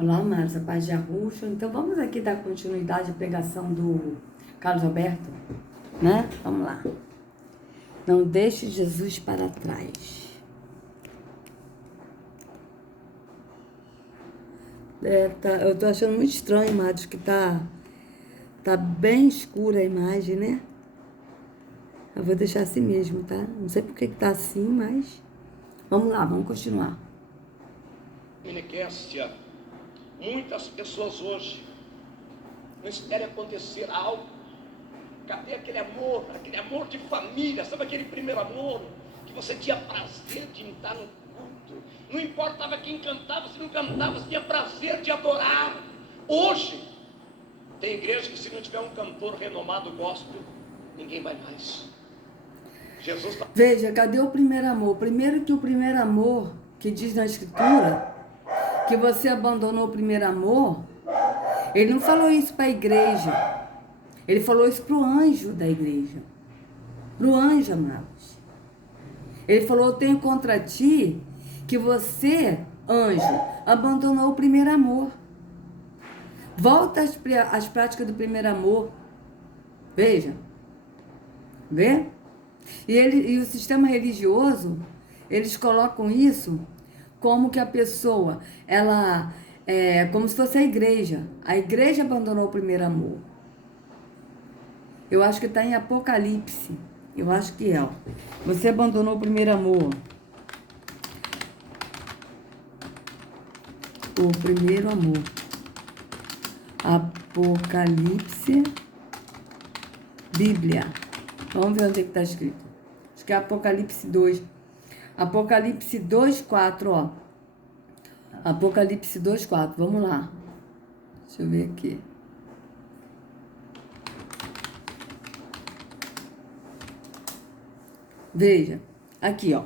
Olá, amados, a paz de Arrucho. Então, vamos aqui dar continuidade à pregação do Carlos Alberto, né? Vamos lá. Não deixe Jesus para trás. Eu tô achando muito estranho, amados, que tá bem escura a imagem, né? Eu vou deixar assim mesmo, tá? Não sei por que tá assim, mas vamos lá, vamos continuar. Iniquécia. Muitas pessoas hoje não esperem acontecer algo. Cadê aquele amor de família? Sabe aquele primeiro amor que você tinha prazer de estar no culto? Não importava quem cantava, se não cantava, você tinha prazer de adorar. Hoje tem igreja que se não tiver um cantor renomado gospel, ninguém vai mais. Jesus tá... Veja, cadê o primeiro amor? Primeiro que o primeiro amor que diz na Escritura que você abandonou o primeiro amor, ele não falou isso para a igreja. Ele falou isso para o anjo da igreja. Para o anjo, amados. Ele falou, eu tenho contra ti que você, anjo, abandonou o primeiro amor. Volta às práticas do primeiro amor. Veja. Vê? E o sistema religioso, eles colocam isso como que a pessoa, ela é como se fosse a igreja. A igreja abandonou o primeiro amor. Eu acho que está em Apocalipse. Eu acho que é. Ó. Você abandonou o primeiro amor. O primeiro amor. Apocalipse. Bíblia. Vamos ver onde é que está escrito. Acho que é Apocalipse 2. Apocalipse 2:4, ó. Apocalipse 2:4. Vamos lá. Deixa eu ver aqui. Veja, aqui, ó.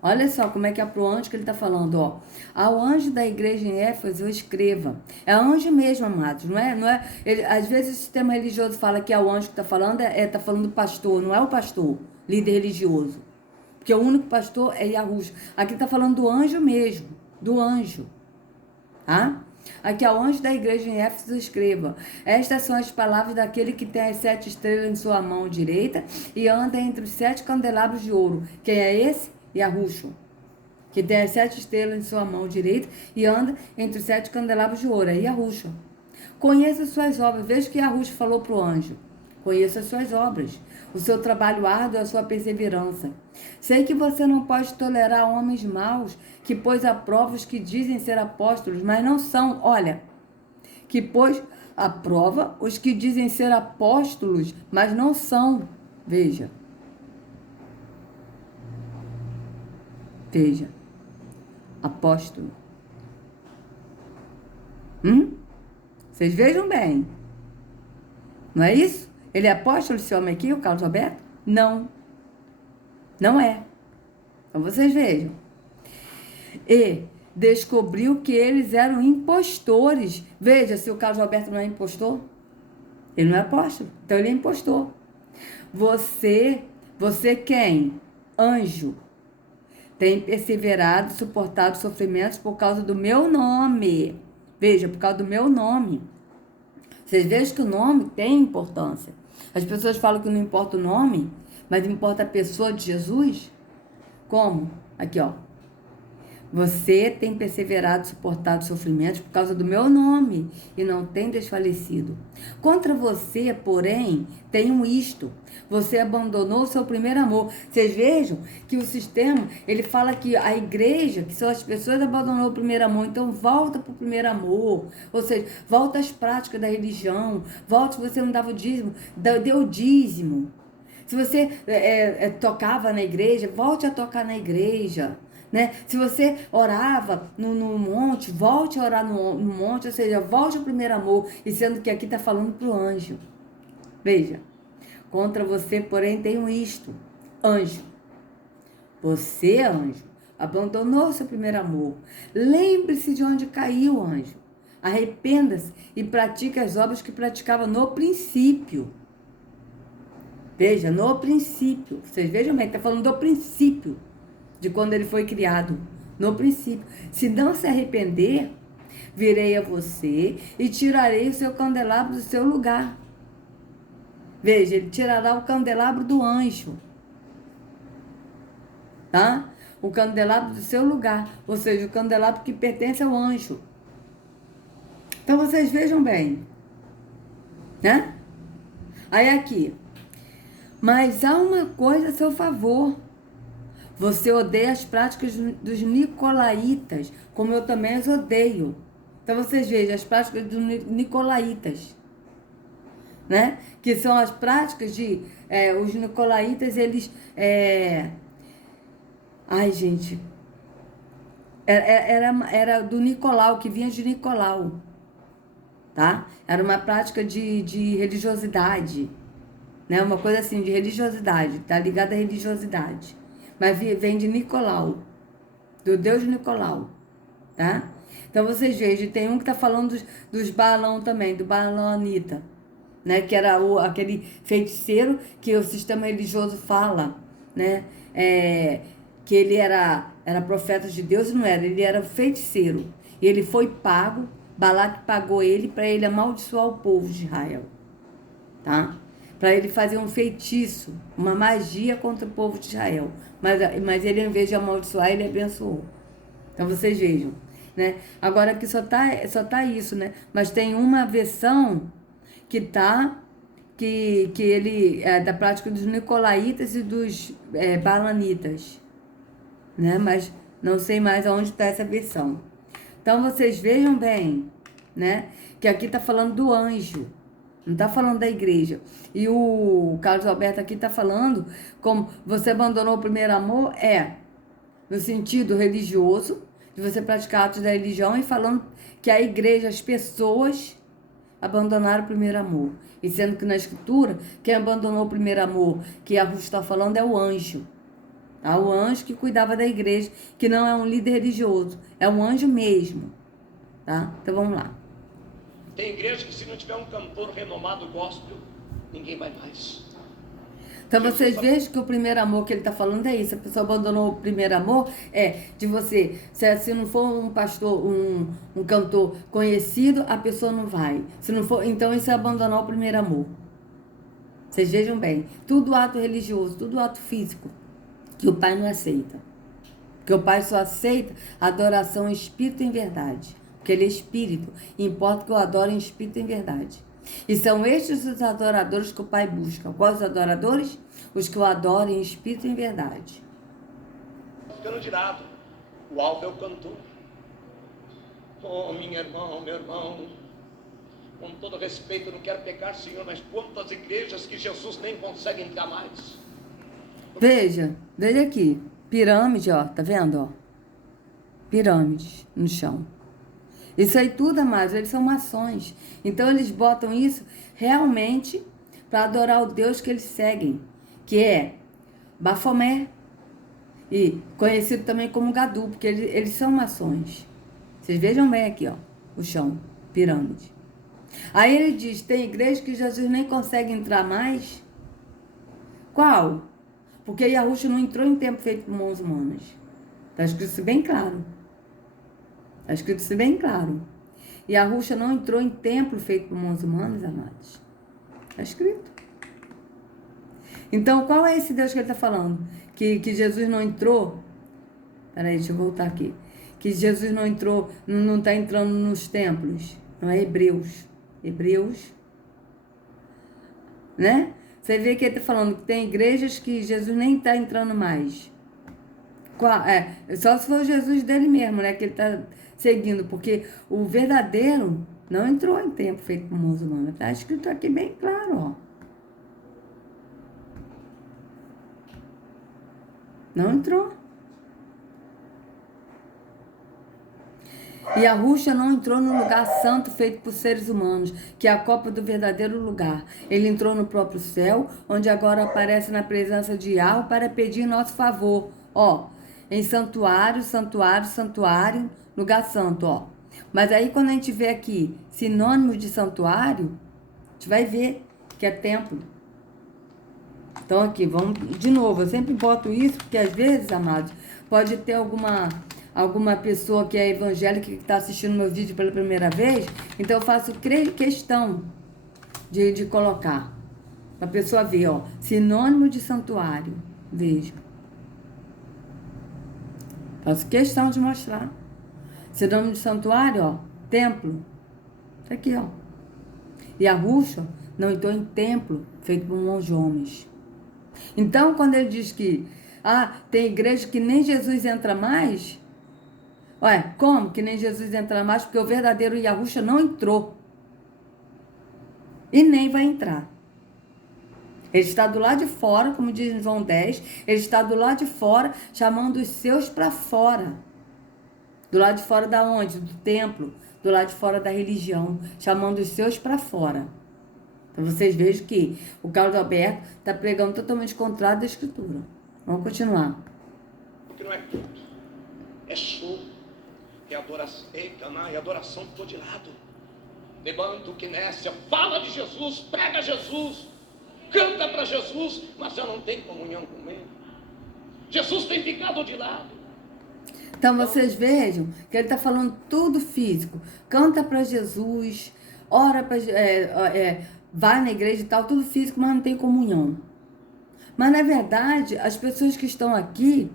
Olha só como é que é pro anjo que ele tá falando, ó. Ao anjo da igreja em Éfeso, escreva. É anjo mesmo, amados, não é? Ele, às vezes o sistema religioso fala que é o anjo que tá falando, tá falando do pastor, não é o pastor, líder religioso. Porque o único pastor é Yahushua. Aqui tá falando do anjo mesmo, do anjo. Tá? Aqui ao anjo da igreja em Éfeso escreva. Estas são as palavras daquele que tem as 7 estrelas em sua mão direita e anda entre os 7 candelabros de ouro. Quem é esse? Yahushua. Que tem as 7 estrelas em sua mão direita e anda entre os 7 candelabros de ouro. É Yahushua. Conheça as suas obras. Veja o que Yahushua falou para o anjo. Conheça as suas obras, o seu trabalho árduo e a sua perseverança. Sei que você não pode tolerar homens maus que pôs à prova os que dizem ser apóstolos, mas não são. Olha, que pôs à prova os que dizem ser apóstolos, mas não são. Veja. Veja. Apóstolo. Vocês vejam bem. Não é isso? Ele é apóstolo, esse homem aqui, o Carlos Alberto? Não. Não é. Então vocês vejam. E descobriu que eles eram impostores. Veja, se o Carlos Alberto não é impostor, ele não é apóstolo. Então ele é impostor. Você quem? Anjo. Tem perseverado, suportado sofrimentos por causa do meu nome. Veja, por causa do meu nome. Vocês vejam que o nome tem importância. As pessoas falam que não importa o nome, mas importa a pessoa de Jesus. Como? Aqui, ó. Você tem perseverado, suportado sofrimentos por causa do meu nome e não tem desfalecido. Contra você, porém, tenho isto. Você abandonou o seu primeiro amor. Vocês vejam que o sistema, ele fala que a igreja, que são as pessoas, abandonou o primeiro amor. Então, volta para o primeiro amor. Ou seja, volta às práticas da religião. Volta, se você não dava o dízimo, dê o dízimo. Se você tocava na igreja, volte a tocar na igreja. Né? Se você orava no monte, volte a orar no monte, ou seja, volte ao primeiro amor, e sendo que aqui está falando para o anjo. Veja, contra você, porém, tenho isto, anjo. Você, anjo, abandonou seu primeiro amor. Lembre-se de onde caiu, anjo. Arrependa-se e pratique as obras que praticava no princípio. Veja, no princípio. Vocês vejam bem, está falando do princípio. De quando ele foi criado, no princípio. Se não se arrepender, virei a você e tirarei o seu candelabro do seu lugar. Veja, ele tirará o candelabro do anjo, tá? O candelabro do seu lugar, ou seja, o candelabro que pertence ao anjo. Então vocês vejam bem, né? Aí aqui, mas há uma coisa a seu favor. Você odeia as práticas dos nicolaítas, como eu também as odeio. Então vocês vejam as práticas dos nicolaítas, né? Que são as práticas de... os nicolaítas, eles... ai, gente... Era do Nicolau, que vinha de Nicolau, tá? Era uma prática de religiosidade, né? Uma coisa assim, de religiosidade, tá ligada à religiosidade. Mas vem de Nicolau, do deus Nicolau, tá? Então vocês vejam, tem um que tá falando dos Baalão também, do Baalanita, né? Que era aquele feiticeiro que o sistema religioso fala, né? Que ele era profeta de Deus, não era, ele era feiticeiro. E ele foi pago, Balaque pagou ele para ele amaldiçoar o povo de Israel, tá? Para ele fazer um feitiço, uma magia contra o povo de Israel. Mas ele, em vez de amaldiçoar, ele abençoou. Então vocês vejam, né? Agora aqui só tá isso, né? Mas tem uma versão que ele é da prática dos nicolaítas e dos balanitas, né? Mas não sei mais aonde está essa versão. Então vocês vejam bem, né? Que aqui tá falando do anjo, não tá falando da igreja. E o Carlos Alberto aqui tá falando como você abandonou o primeiro amor, no sentido religioso, de você praticar atos da religião, e falando que a igreja, as pessoas abandonaram o primeiro amor. E sendo que na escritura, quem abandonou o primeiro amor, que a Ruth está falando, é o anjo. Tá? O anjo que cuidava da igreja, que não é um líder religioso, é um anjo mesmo. Tá? Então vamos lá. Tem igreja que se não tiver um cantor renomado gospel, ninguém vai mais. Então vocês vejam que o primeiro amor que ele está falando é isso. A pessoa abandonou o primeiro amor, de você. Se não for um pastor, um cantor conhecido, a pessoa não vai. Se não for, então isso é abandonar o primeiro amor. Vocês vejam bem. Tudo ato religioso, tudo ato físico, que o Pai não aceita. Porque o Pai só aceita a adoração em espírito e em verdade. Porque ele é espírito. E importa que eu adore em espírito e em verdade. E são estes os adoradores que o Pai busca. Quais os adoradores? Os que o adoram em espírito e em verdade. Ficando de lado. O alvo é o cantor. Oh, minha irmã, meu irmão, com todo respeito, eu não quero pecar, Senhor, mas quantas igrejas que Jesus nem consegue entrar mais. Veja aqui. Pirâmide, ó, tá vendo, ó? Pirâmides no chão. Isso aí tudo, amados, eles são maçons. Então eles botam isso realmente para adorar o Deus que eles seguem, que é Bafomé, e conhecido também como Gadu, porque eles são maçons. Vocês vejam bem aqui, ó, o chão, pirâmide. Aí ele diz, tem igreja que Jesus nem consegue entrar mais. Qual? Porque Yahushua não entrou em templo feito por mãos humanas. Está escrito isso bem claro. Está escrito isso bem claro. E Yahushua não entrou em templo feito por mãos humanas, amados. Está escrito. Então, qual é esse Deus que ele está falando? Que Jesus não entrou? Peraí, deixa eu voltar aqui. Que Jesus não entrou, não está entrando nos templos. Não é Hebreus. Hebreus, né? Você vê que ele está falando que tem igrejas que Jesus nem está entrando mais. Só se for Jesus dele mesmo, né? Que ele está seguindo. Porque o verdadeiro não entrou em tempo feito por mãos humanas. Está escrito aqui bem claro, ó. Não entrou. E Yahushua não entrou no lugar santo feito por seres humanos, que é a cópia do verdadeiro lugar. Ele entrou no próprio céu, onde agora aparece na presença de Yahweh para pedir nosso favor. Ó, em santuário, santuário, santuário, lugar santo, ó. Mas aí quando a gente vê aqui sinônimos de santuário, a gente vai ver que é templo. Então aqui, vamos de novo, eu sempre boto isso, porque às vezes, amados, pode ter alguma alguma pessoa que é evangélica que está assistindo meu vídeo pela primeira vez, então eu faço questão de colocar. Para a pessoa ver, ó, sinônimo de santuário. Veja. Faço questão de mostrar. Sinônimo de santuário, ó, templo. Tá aqui, ó. Yahushua não entrou em templo feito por mãos de homens. Então, quando ele diz que tem igreja que nem Jesus entra mais, ué, como que nem Jesus entra mais? Porque o verdadeiro Yahushua não entrou. E nem vai entrar. Ele está do lado de fora, como diz em João 10, ele está do lado de fora, chamando os seus para fora. Do lado de fora da onde? Do templo. Do lado de fora da religião, chamando os seus para fora. Então vocês vejam que o Carlos Alberto está pregando totalmente contrário da Escritura. Vamos continuar. Porque não é culto, é show, é adoração, é adoração ficou de lado. Levanta o Knesset, fala de Jesus, prega Jesus, canta para Jesus, mas já não tem comunhão com ele. Jesus tem ficado de lado. Então vocês vejam que ele está falando tudo físico. Canta para Jesus, ora para... vai na igreja e tal, tudo físico, mas não tem comunhão. Mas na verdade, as pessoas que estão aqui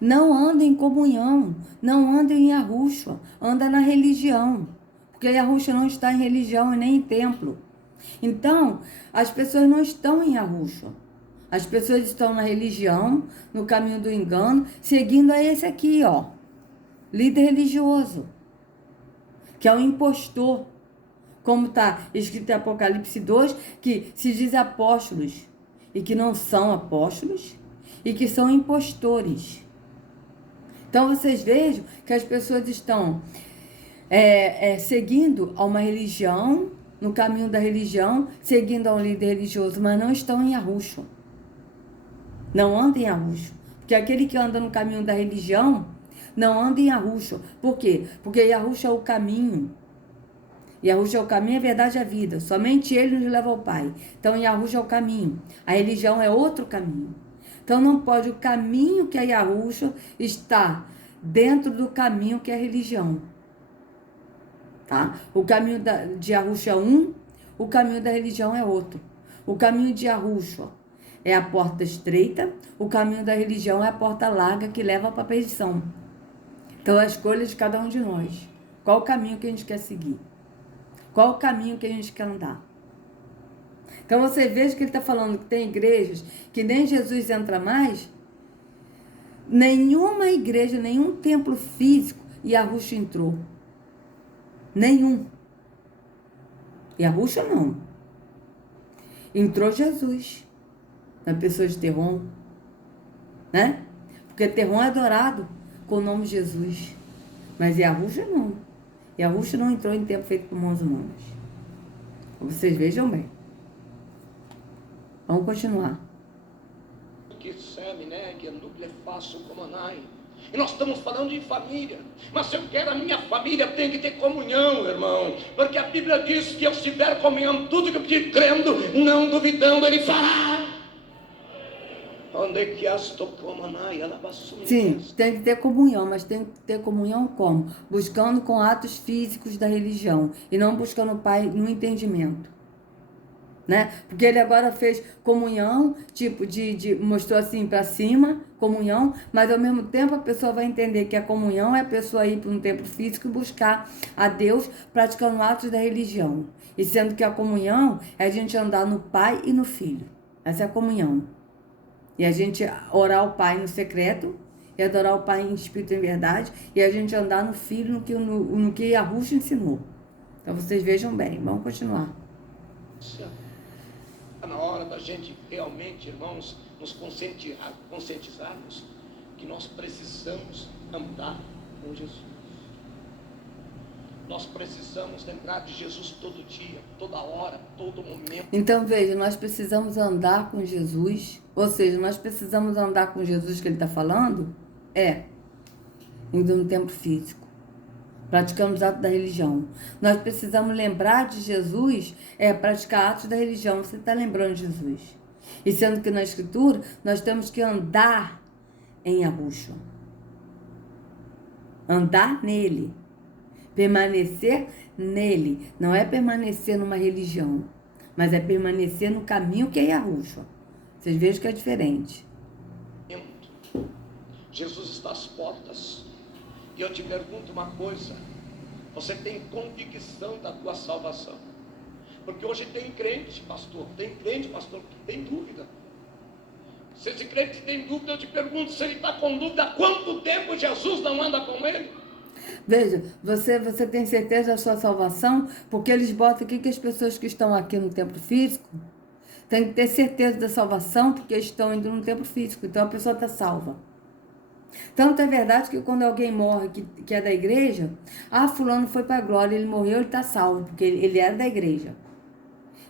não andam em comunhão, não andam em Yahushua, andam na religião. Porque Yahushua não está em religião e nem em templo. Então, as pessoas não estão em Yahushua. As pessoas estão na religião, no caminho do engano, seguindo a esse aqui, ó. Líder religioso. Que é um impostor. Como está escrito em Apocalipse 2, que se diz apóstolos e que não são apóstolos e que são impostores. Então vocês vejam que as pessoas estão seguindo a uma religião, no caminho da religião, seguindo a um líder religioso, mas não estão em Yahushua. Não andam em Yahushua. Porque aquele que anda no caminho da religião não anda em Yahushua. Por quê? Porque Yahushua é o caminho. Yahushua é o caminho, a verdade e a vida. Somente ele nos leva ao Pai. Então, Yahushua é o caminho. A religião é outro caminho. Então, não pode o caminho que é Yahushua estar dentro do caminho que é a religião. Tá? O caminho de Yahushua é um, o caminho da religião é outro. O caminho de Yahushua é a porta estreita, o caminho da religião é a porta larga que leva para a perdição. Então, é a escolha de cada um de nós. Qual o caminho que a gente quer seguir? Qual o caminho que a gente quer andar? Então você veja que ele está falando que tem igrejas que nem Jesus entra mais. Nenhuma igreja, nenhum templo físico Yahushua entrou. Nenhum. Yahushua não. Entrou Jesus. Na pessoa de Terron. Né? Porque Terron é adorado com o nome de Jesus. Mas Yahushua não. Yahushua não entrou em templo feito por mãos humanas. Vocês vejam bem. Vamos continuar. E nós estamos falando de família. Mas se eu quero a minha família, tem que ter comunhão, irmão. Porque a Bíblia diz que eu estiver comunhão, tudo que eu pedir crendo, não duvidando, ele fará. Sim, tem que ter comunhão, mas tem que ter comunhão como? Buscando com atos físicos da religião e não buscando o Pai no entendimento. Né? Porque ele agora fez comunhão, tipo mostrou assim para cima, comunhão, mas ao mesmo tempo a pessoa vai entender que a comunhão é a pessoa ir para um templo físico e buscar a Deus praticando atos da religião. E sendo que a comunhão é a gente andar no Pai e no Filho. Essa é a comunhão. E a gente orar ao Pai no secreto, e adorar o Pai em espírito e em verdade, e a gente andar no Filho, no que Yahushua ensinou. Então vocês vejam bem, vamos continuar. Está na hora da gente realmente, irmãos, nos conscientizarmos que nós precisamos andar com Jesus. Nós precisamos lembrar de Jesus todo dia, toda hora, todo momento. Então veja, nós precisamos andar com Jesus, ou seja, nós precisamos andar com Jesus que ele está falando, indo no templo físico, praticando os atos da religião. Nós precisamos lembrar de Jesus, praticar atos da religião. Você está lembrando de Jesus. E sendo que na Escritura, nós temos que andar em Yahushua. Andar nele. Permanecer nele. Não é permanecer numa religião, mas é permanecer no caminho que é Yahushua. Vocês vejam que é diferente. Jesus está às portas. E eu te pergunto uma coisa: você tem convicção da tua salvação? Porque hoje tem crente, pastor, que tem dúvida. Se esse crente tem dúvida, eu te pergunto, se ele está com dúvida, há quanto tempo Jesus não anda com ele? Veja, você tem certeza da sua salvação? Porque eles botam aqui que as pessoas que estão aqui no templo físico têm que ter certeza da salvação, porque estão indo no templo físico. Então a pessoa está salva. Tanto é verdade que quando alguém morre que é da igreja, fulano foi para a glória, ele morreu, ele está salvo, porque ele era da igreja.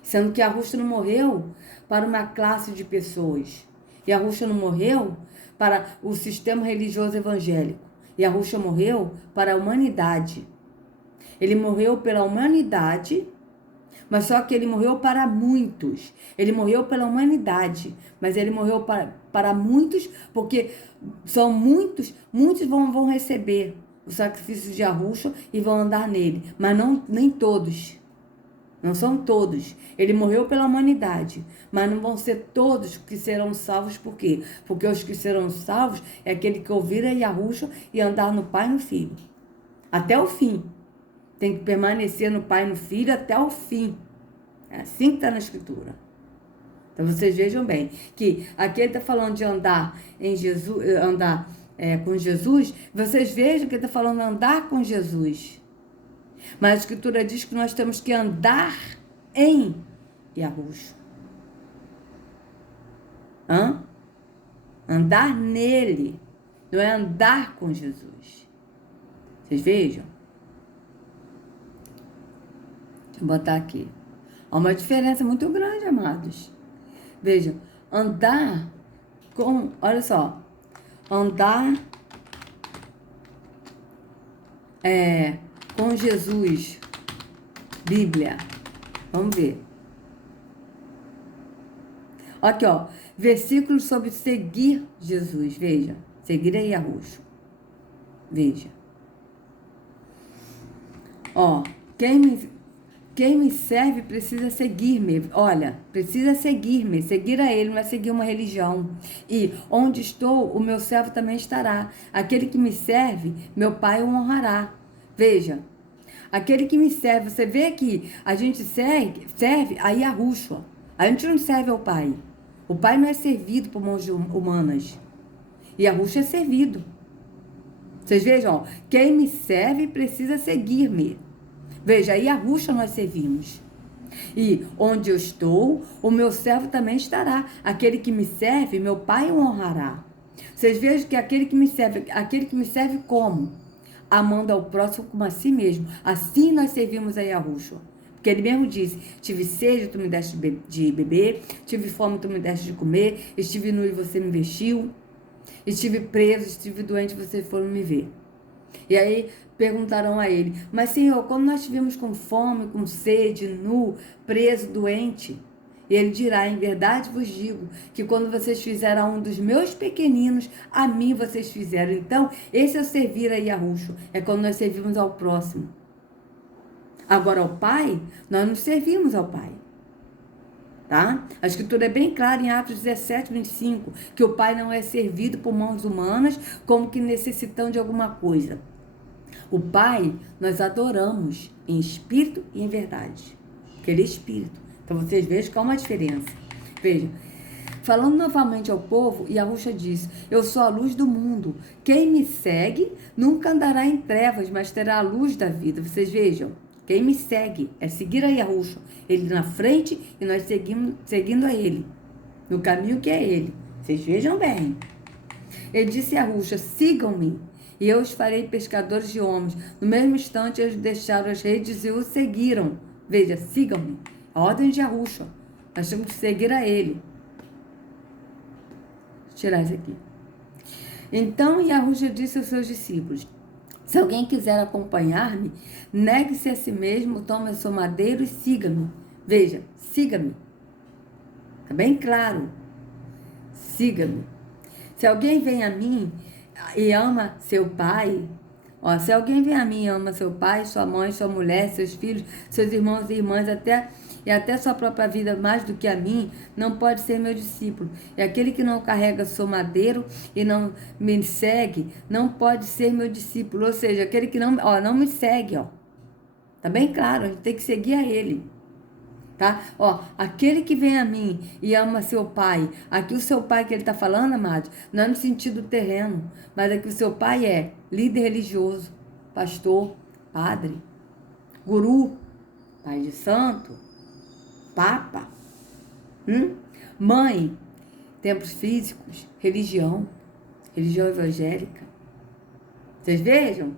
Sendo que Yahushua não morreu para uma classe de pessoas. Yahushua não morreu para o sistema religioso evangélico. Yahushua morreu para a humanidade. Ele morreu pela humanidade, mas só que ele morreu para muitos. Ele morreu pela humanidade, mas ele morreu para muitos, porque são muitos vão receber o sacrifício de Yahushua e vão andar nele, mas nem todos. Não são todos. Ele morreu pela humanidade, mas não vão ser todos que serão salvos. Por quê? Porque os que serão salvos é aquele que ouvir a Yahushua e andar no Pai e no Filho. Até o fim. Tem que permanecer no Pai e no Filho até o fim. É assim que está na Escritura. Então vocês vejam bem que aqui ele está falando de andar em Jesus, com Jesus. Vocês vejam que ele está falando de andar com Jesus. Mas a Escritura diz que nós temos que andar em Yahushua. Andar nele. Não é andar com Jesus. Vocês vejam? Deixa eu botar aqui. Há uma diferença muito grande, amados. Vejam, andar com... Olha só. Andar com Jesus. Bíblia. Vamos ver. Aqui, ó. Versículos sobre seguir Jesus. Veja. Seguir a Yahushua. Veja. Ó. Quem me serve precisa seguir-me. Olha, precisa seguir-me. Seguir a ele não é seguir uma religião. E onde estou, o meu servo também estará. Aquele que me serve, meu Pai o honrará. Veja, aquele que me serve, você vê que a gente serve a Yahushua. A gente não serve ao Pai. O Pai não é servido por mãos humanas. E Yahushua é servido. Vocês vejam, ó, quem me serve precisa seguir-me. Veja, a Yahushua nós servimos. E onde eu estou, o meu servo também estará. Aquele que me serve, meu Pai o honrará. Vocês vejam que aquele que me serve como? Amando ao próximo como a si mesmo. Assim nós servimos a Yahushua. Porque ele mesmo disse, tive sede, tu me deste de beber, tive fome, tu me deste de comer, estive nu e você me vestiu, estive preso, estive doente, vocês foram me ver. E aí perguntaram a ele, mas Senhor, como nós estivemos com fome, com sede, nu, preso, doente? E ele dirá, em verdade vos digo, que quando vocês fizeram a um dos meus pequeninos, a mim vocês fizeram. Então, esse é o servir a Yahushua, é quando nós servimos ao próximo. Agora, ao Pai, nós não servimos ao Pai. Tá? A Escritura é bem clara em Atos 17, 25, que o Pai não é servido por mãos humanas como que necessitando de alguma coisa. O Pai, nós adoramos em espírito e em verdade, porque Ele é espírito. Então, vocês vejam que há uma diferença. Vejam, falando novamente ao povo, Yahushua diz, eu sou a luz do mundo. Quem me segue nunca andará em trevas, mas terá a luz da vida. Vocês vejam, quem me segue é seguir a Yahushua. Ele na frente e nós seguindo a Ele, no caminho que é Ele. Vocês vejam bem. Ele disse a Yahushua, sigam-me e eu os farei pescadores de homens. No mesmo instante, eles deixaram as redes e o seguiram. Veja, sigam-me. A ordem de Yahushua. Nós temos que seguir a Ele. Vou tirar isso aqui. Então, Yahushua disse aos seus discípulos, se alguém quiser acompanhar-me, negue-se a si mesmo, tome o seu madeiro e siga-me. Veja, siga-me. Está bem claro. Siga-me. Se alguém vem a mim e ama seu pai, Ó, se alguém vem a mim e ama seu pai, sua mãe, sua mulher, seus filhos, seus irmãos e irmãs, até sua própria vida mais do que a mim, não pode ser meu discípulo. E aquele que não carrega seu madeiro e não me segue, não pode ser meu discípulo. Ou seja, aquele que não me segue, ó. Tá bem claro, a gente tem que seguir a ele. Tá? Ó, aquele que vem a mim e ama seu pai, aqui o seu pai que ele está falando, amados, não é no sentido terreno, mas aqui o seu pai é líder religioso, pastor, padre, guru, pai de santo, papa, mãe, templos físicos, religião evangélica. Vocês vejam?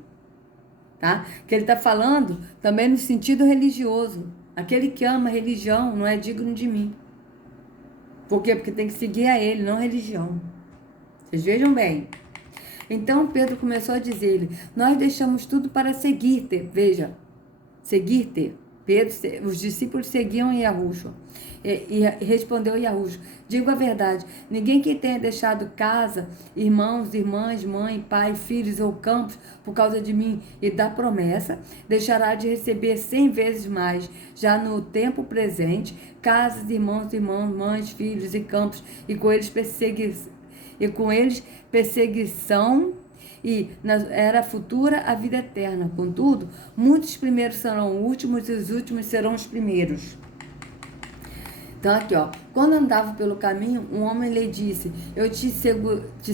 Tá? Que ele está falando também no sentido religioso. Aquele que ama religião não é digno de mim. Por quê? Porque tem que seguir a ele, não a religião. Vocês vejam bem. Então Pedro começou a dizer-lhe, nós deixamos tudo para seguir-te. Veja, seguir-te. Pedro, os discípulos seguiam Yahushua. E respondeu Yahushua, digo a verdade, ninguém que tenha deixado casa, irmãos, irmãs, mãe, pai, filhos ou campos por causa de mim e da promessa, deixará de receber 100 vezes mais, já no tempo presente, casas, irmãos, mães, filhos e campos, e com eles perseguição, e na era futura a vida eterna. Contudo, muitos primeiros serão últimos e os últimos serão os primeiros. Então aqui, ó, quando andava pelo caminho, um homem lhe disse, eu te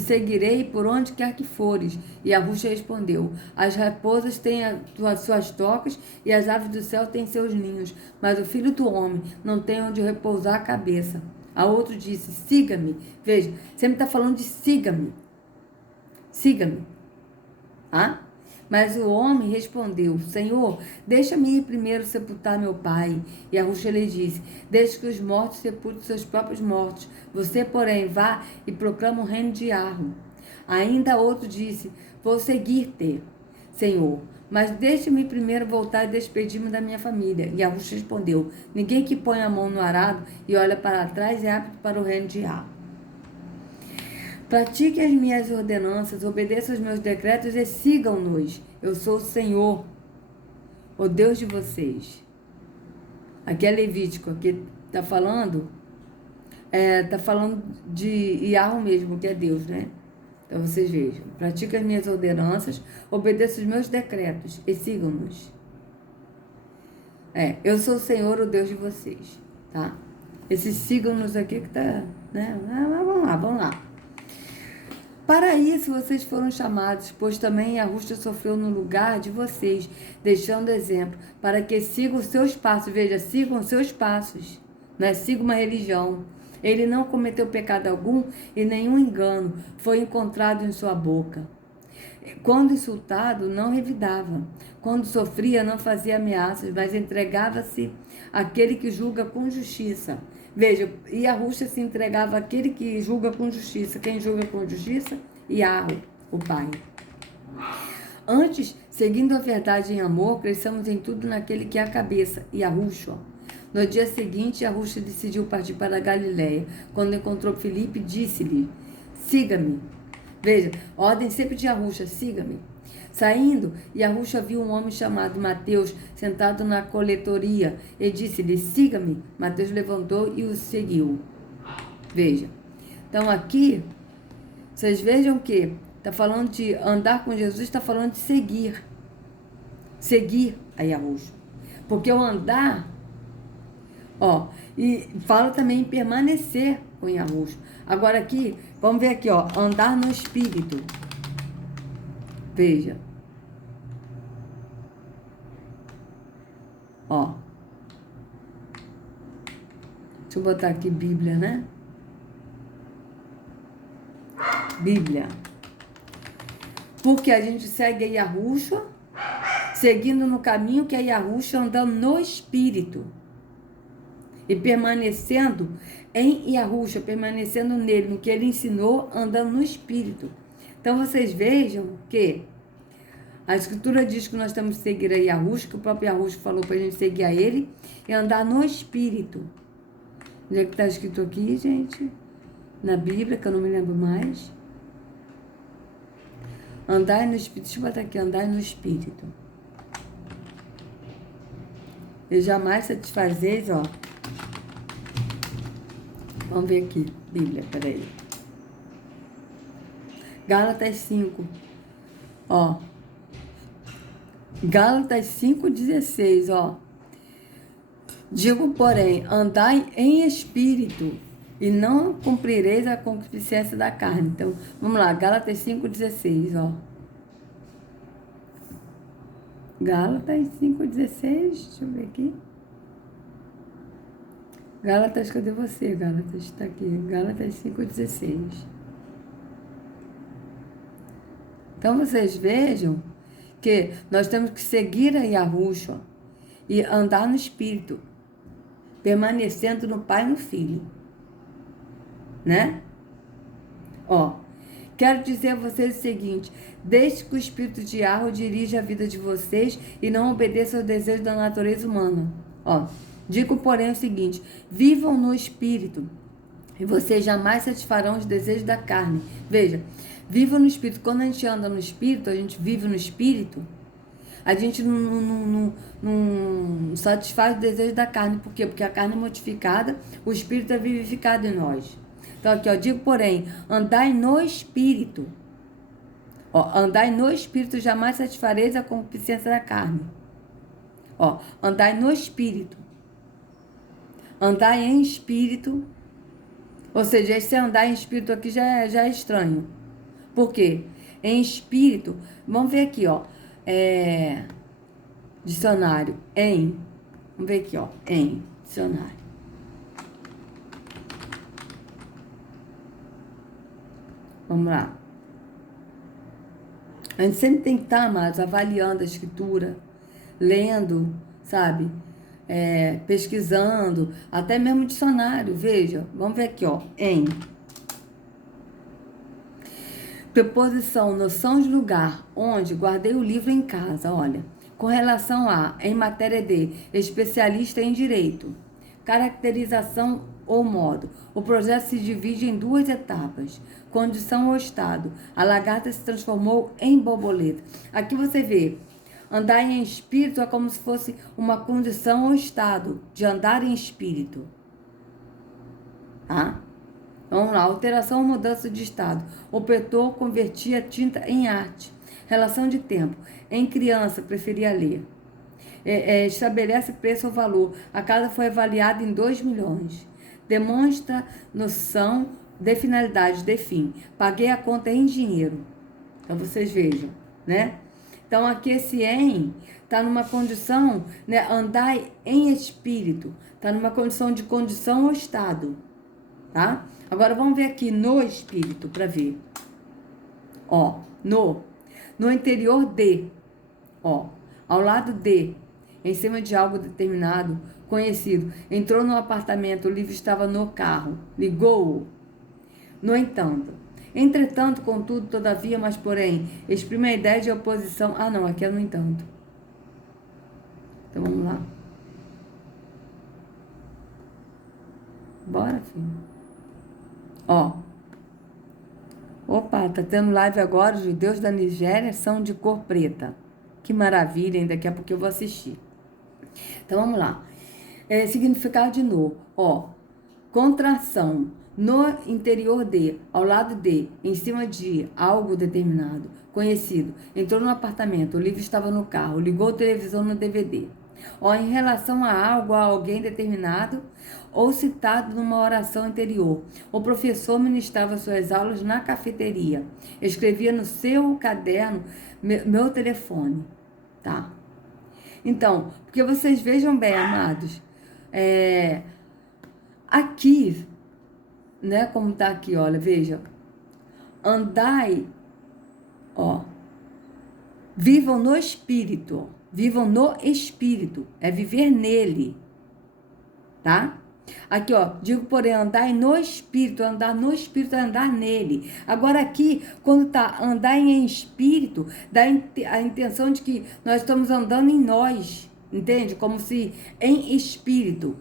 seguirei por onde quer que fores. E Yahushua respondeu, as raposas têm as suas tocas e as aves do céu têm seus ninhos, mas o filho do homem não tem onde repousar a cabeça. A outro disse, siga-me. Veja, sempre está falando de siga-me. Siga-me. Ah? Mas o homem respondeu, Senhor, deixa-me ir primeiro sepultar meu pai. E Yahushua lhe disse, deixe que os mortos sepultem seus próprios mortos. Você, porém, vá e proclama o reino de Yahweh. Ainda outro disse, vou seguir-te, Senhor, mas deixe-me primeiro voltar e despedir-me da minha família. E Yahushua respondeu, ninguém que põe a mão no arado e olha para trás é apto para o reino de Yahweh. Pratique as minhas ordenanças, obedeça os meus decretos e sigam-nos. Eu sou o Senhor, o Deus de vocês. Aqui é Levítico, aqui está falando de Yahweh mesmo, que é Deus, né? Então vocês vejam, pratique as minhas ordenanças, obedeça os meus decretos e sigam-nos. Eu sou o Senhor, o Deus de vocês, tá? Esses sigam-nos aqui que tá, né? Vamos lá. Para isso vocês foram chamados, pois também Yahushua sofreu no lugar de vocês, deixando exemplo, para que sigam os seus passos. Veja, sigam os seus passos, não é? Siga uma religião. Ele não cometeu pecado algum e nenhum engano foi encontrado em sua boca. Quando insultado, não revidava. Quando sofria, não fazia ameaças, mas entregava-se àquele que julga com justiça. Veja, Yahushua se entregava àquele que julga com justiça. Quem julga com justiça? Yahweh, o Pai. Antes, seguindo a verdade em amor, cresçamos em tudo naquele que é a cabeça, Yahushua. No dia seguinte, Yahushua decidiu partir para a Galileia. Quando encontrou Filipe, disse-lhe, siga-me. Veja, ordem sempre de Yahushua, siga-me. Saindo, Yahushua viu um homem chamado Mateus sentado na coletoria e disse-lhe, siga-me. Mateus levantou e o seguiu. Veja. Então aqui, vocês vejam que está falando de andar com Jesus, está falando de seguir. Seguir a Yahushua. Porque o andar, e fala também em permanecer com Yahushua. Agora aqui, vamos ver aqui, andar no Espírito. Veja. Deixa eu botar aqui Bíblia, né? Bíblia. Porque a gente segue a Yahushua, seguindo no caminho que é Yahushua, andando no Espírito. E permanecendo em Yahushua, permanecendo nele, no que ele ensinou, andando no Espírito. Então vocês vejam que a Escritura diz que nós temos que seguir a Yahushua, que o próprio Yahushua falou para a gente seguir a ele e andar no Espírito. Onde é que está escrito aqui, gente? Na Bíblia, que eu não me lembro mais. Andai no Espírito. Deixa eu botar aqui, andai no Espírito. E jamais satisfazeis, ó. Vamos ver aqui, Bíblia, peraí. Gálatas 5, ó. Gálatas 5,16, ó. Digo, porém, andai em espírito e não cumprireis a concupiscência da carne. Então, vamos lá, Gálatas 5,16, ó. Gálatas 5,16, deixa eu ver aqui. Gálatas, cadê você, Gálatas? Está aqui, Gálatas 5,16. Então, vocês vejam que nós temos que seguir a Yahushua e andar no Espírito, permanecendo no Pai e no Filho, né? Ó, quero dizer a vocês o seguinte: deixe que o Espírito de Yahweh dirija a vida de vocês e não obedeça aos desejos da natureza humana. Ó, digo, porém, o seguinte: vivam no Espírito e vocês jamais satisfarão os desejos da carne. Veja, viva no Espírito. Quando a gente anda no Espírito, a gente vive no Espírito, a gente não satisfaz os desejos da carne. Por quê? Porque a carne é mortificada, o Espírito é vivificado em nós. Então aqui, ó, digo, porém, andai no Espírito. Ó, andai no Espírito, jamais satisfareis a concupiscência da carne. Ó, andai no Espírito. Andai em Espírito. Ou seja, esse andar em Espírito aqui já é estranho. Por quê? Em Espírito, vamos ver aqui, ó. Dicionário, em. Vamos ver aqui, ó. Em, dicionário. Vamos lá. A gente sempre tem que estar, amados, avaliando a escritura, lendo, sabe? Pesquisando, até mesmo o dicionário, veja. Vamos ver aqui, ó. Em. Preposição, noção de lugar, onde guardei o livro em casa, olha. Com relação a, em matéria de, especialista em direito. Caracterização ou modo. O projeto se divide em duas etapas. Condição ou estado. A lagarta se transformou em borboleta. Aqui você vê, andar em espírito é como se fosse uma condição ou estado de andar em espírito. Tá? Vamos lá, alteração ou mudança de estado. Operador convertia tinta em arte. Relação de tempo. Em criança, preferia ler. Estabelece preço ou valor. A casa foi avaliada em 2 milhões. Demonstra noção de finalidade, de fim. Paguei a conta em dinheiro. Então, vocês vejam, né? Então, aqui esse em está numa condição, né? Andar em espírito. Está numa condição de condição ou estado. Tá? Agora, vamos ver aqui no espírito para ver. Ó, no interior de, ó, ao lado de, em cima de algo determinado, conhecido. Entrou no apartamento, o livro estava no carro, ligou-o. No entanto, entretanto, contudo, todavia, mas porém, exprime a ideia de oposição. Ah, não, aqui é no entanto. Então, vamos lá. Bora, filho. Ó. Opa, tá tendo live agora. Os judeus da Nigéria são de cor preta. Que maravilha, hein? Daqui a pouco eu vou assistir. Então, vamos lá. Significado de no. Ó. Contração. No interior de, ao lado de, em cima de, algo determinado, conhecido. Entrou no apartamento, o livro estava no carro, ligou a televisão no DVD. Ó, em relação a algo, a alguém determinado, ou citado numa oração anterior. O professor ministrava suas aulas na cafeteria. Escrevia no seu caderno meu telefone. Tá? Então, porque vocês vejam bem, amados, aqui, né, como tá aqui, olha, veja. Andai, ó, vivam no Espírito. Vivam no Espírito. É viver nele. Tá? Aqui, ó. Digo, porém, andar no Espírito. Andar no Espírito é andar nele. Agora aqui, quando tá andar em Espírito, dá a intenção de que nós estamos andando em nós. Entende? Como se em Espírito.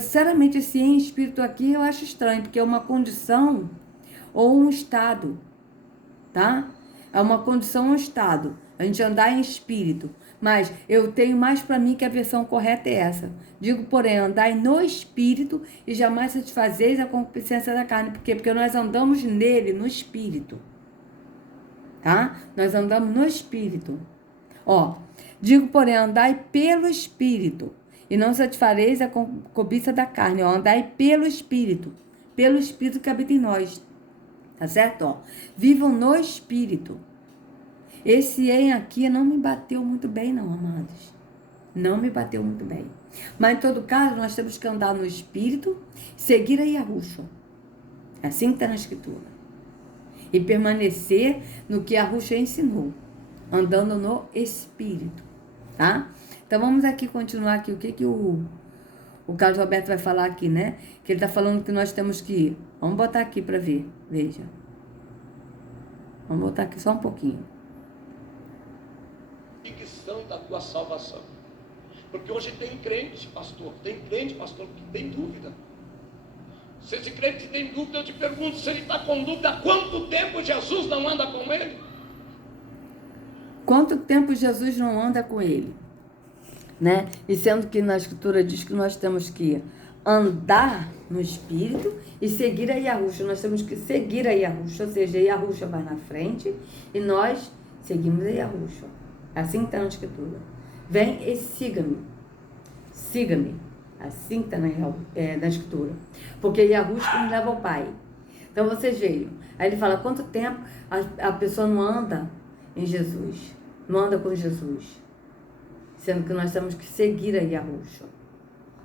Sinceramente, esse em Espírito aqui eu acho estranho. Porque é uma condição ou um estado. Tá? É uma condição, um estado. A gente andar em espírito. Mas eu tenho mais para mim que a versão correta é essa. Digo, porém, andai no espírito e jamais satisfazeis a concupiscência da carne. Por quê? Porque nós andamos nele, no espírito. Tá? Nós andamos no espírito. Ó, digo, porém, andai pelo espírito e não satisfareis a cobiça da carne. Ó, andai pelo espírito que habita em nós. Tá certo? Ó, vivam no espírito. Esse em aqui não me bateu muito bem, não, amados. Não me bateu muito bem. Mas, em todo caso, nós temos que andar no espírito, seguir a Yahushua. Assim que está na Escritura. E permanecer no que Yahushua ensinou. Andando no espírito. Tá? Então, vamos aqui continuar aqui. O que o Carlos Alberto vai falar aqui, né? Que ele está falando que nós temos que ir. Vamos botar aqui para ver. Veja. Vamos botar aqui só um pouquinho. Da tua salvação. Porque hoje tem crente, pastor, que tem dúvida. Se esse crente tem dúvida, eu te pergunto, se ele está com dúvida, há quanto tempo Jesus não anda com ele? Quanto tempo Jesus não anda com ele? Né? E sendo que na Escritura diz que nós temos que andar no Espírito e seguir a Yahushua. Nós temos que seguir a Yahushua, ou seja, a Yahushua vai na frente e nós seguimos a Yahushua. Assim está na Escritura. Vem e siga-me. Siga-me. Assim está na Escritura. Porque Yahushua nos leva ao Pai. Então vocês vejam. Aí ele fala, quanto tempo a pessoa não anda em Jesus? Não anda com Jesus. Sendo que nós temos que seguir a Yahushua.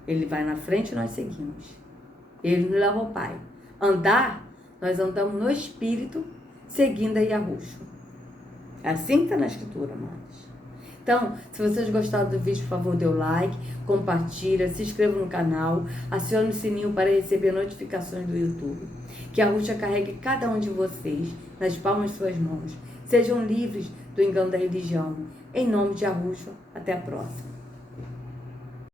Ele vai na frente e nós seguimos. Ele nos leva ao Pai. Andar, nós andamos no Espírito, seguindo a Yahushua. Assim está na Escritura, amados. Então, se vocês gostaram do vídeo, por favor, dê o like, compartilha, se inscreva no canal, acione o sininho para receber notificações do YouTube. Que a Yahushua carregue cada um de vocês nas palmas de suas mãos. Sejam livres do engano da religião. Em nome de Yahushua, até a próxima.